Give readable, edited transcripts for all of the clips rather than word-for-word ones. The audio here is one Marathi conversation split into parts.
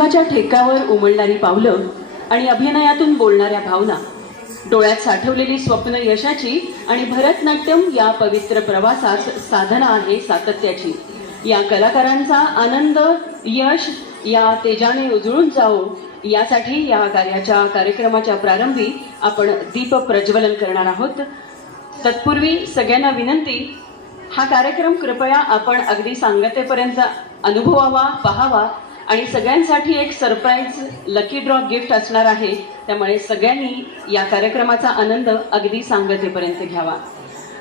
सुखाच्या ठेक्यावर उमलणारी पावलं आणि अभिनयातून बोलणाऱ्या भावना, डोळ्यात साठवलेली स्वप्न यशाची आणि भरतनाट्यम या पवित्र प्रवासात साधना आहे सातत्याची. या कलाकारांचा आनंद यश या तेजाने उजळून जावो यासाठी या कार्यक्रमाच्या प्रारंभी आपण दीप प्रज्वलन करणार आहोत. तत्पूर्वी सगळ्यांना विनंती, हा कार्यक्रम कृपया आपण अगदी सांगतेपर्यंत अनुभवावा, पाहावा आणि सगळ्यांसाठी एक सरप्राईज लकी ड्रॉ गिफ्ट असणार आहे. त्यामुळे सगळ्यांनी या कार्यक्रमाचा आनंद अगदी सांगतेपर्यंत घ्यावा.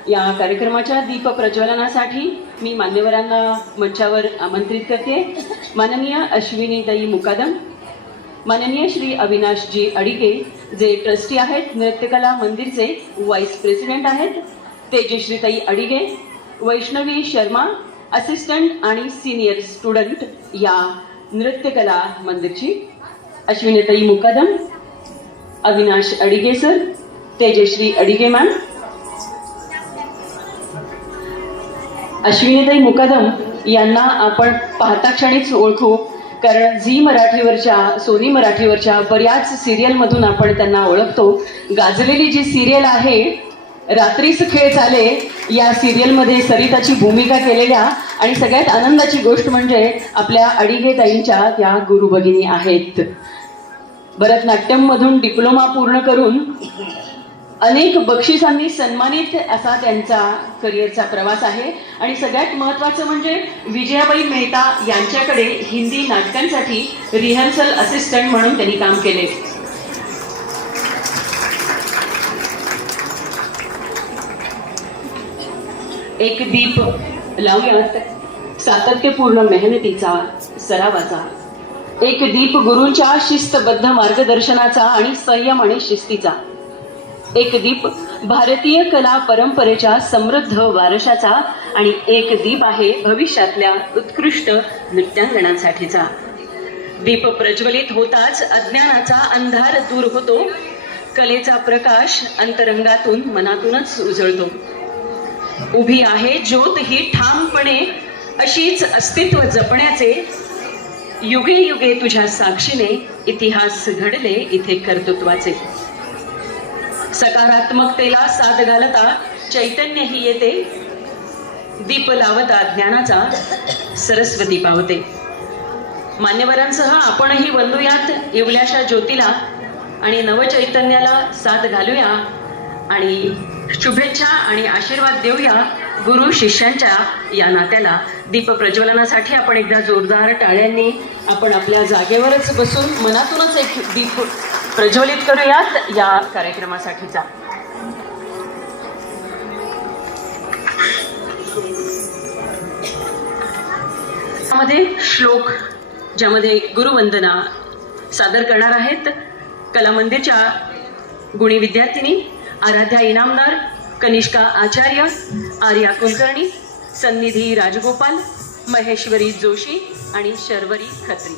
या कार्यक्रमाच्या दीप प्रज्वलनासाठी मी मान्यवरांना मंचावर आमंत्रित करते. माननीय अश्विनीताई मुकादम, माननीय श्री अविनाशजी अडिगे जे ट्रस्टी आहेत, नृत्यकला मंदिरचे व्हाईस प्रेसिडेंट आहेत, तेजश्रीताई अडिगे, वैष्णवी शर्मा असिस्टंट आणि सिनियर स्टुडंट या नृत्यकला मंदिरची, अश्विनीताई मुकादम, अविनाश अडिगे सर, तेजश्री अडिगे मॅम. अश्विनीताई मुकादम यांना आपण पाहता क्षणीच ओळखू, कारण झी मराठीवरच्या, सोनी मराठीवरच्या बऱ्याच सिरियलमधून आपण त्यांना ओळखतो. गाजलेली जी सिरियल आहे रात्रीस खेळ चाले, या सिरियलमध्ये सरिताची भूमिका केलेल्या आणि सगळ्यात आनंदाची गोष्ट म्हणजे आपल्या अडिगे ताईंच्या त्या गुरुभगिनी आहेत. भरतनाट्यममधून डिप्लोमा पूर्ण करून अनेक बक्षिसांनी सन्मानित असा त्यांचा करिअरचा प्रवास आहे. आणि सगळ्यात महत्त्वाचं म्हणजे विजयाबाई मेहता यांच्याकडे हिंदी नाटकांसाठी रिहर्सल असिस्टंट म्हणून त्यांनी काम केले. एक दीप लावूयात सातत्यपूर्ण मेहनतीचा, सरावाचा. एक दीप गुरूंच्या शिस्तबद्ध मार्गदर्शनाचा आणि संयम आणि शिस्तीचा. एक दीप भारतीय कला परंपरेच्या समृद्ध वारशाचा आणि एक दीप आहे भविष्यातल्या उत्कृष्ट नृत्यांगणांसाठीचा. दीप प्रज्वलित होताच अज्ञानाचा अंधार दूर होतो, कलेचा प्रकाश अंतरंगातून मनातूनच उजळतो. उभी आहे ज्योत ही ठामपणे, अशीच अस्तित्व जपण्याचे. युगे युगे तुझ्या साक्षीने इतिहास घडले इथे कर्तृत्वाचे. सकारात्मकतेला साथ घालता चैतन्यही येते, दीप लावता ज्ञानाचा सरस्वती पावते. मान्यवरांसह आपणही वंदूयात येवल्याशा ज्योतीला आणि नवचैतन्याला साथ घालूया आणि शुभेच्छा आणि आशीर्वाद देऊया गुरु शिष्यांच्या या नात्याला. दीप प्रज्वलनासाठी आपण एकदा जोरदार टाळ्यांनी आपण आपल्या जागेवरच बसून मनातूनच एक दीप प्रज्वलित करूयात या कार्यक्रमासाठीचा. मध्ये श्लोक ज्यामध्ये गुरुवंदना सादर करणार आहेत कला मंदिरच्या गुणी विद्यार्थिनी आराध्या इनामदार, कनिष्का आचार्य, आर्या कुलकर्णी, सन्निधी राजगोपाल, महेश्वरी जोशी आणि शर्वरी खत्री.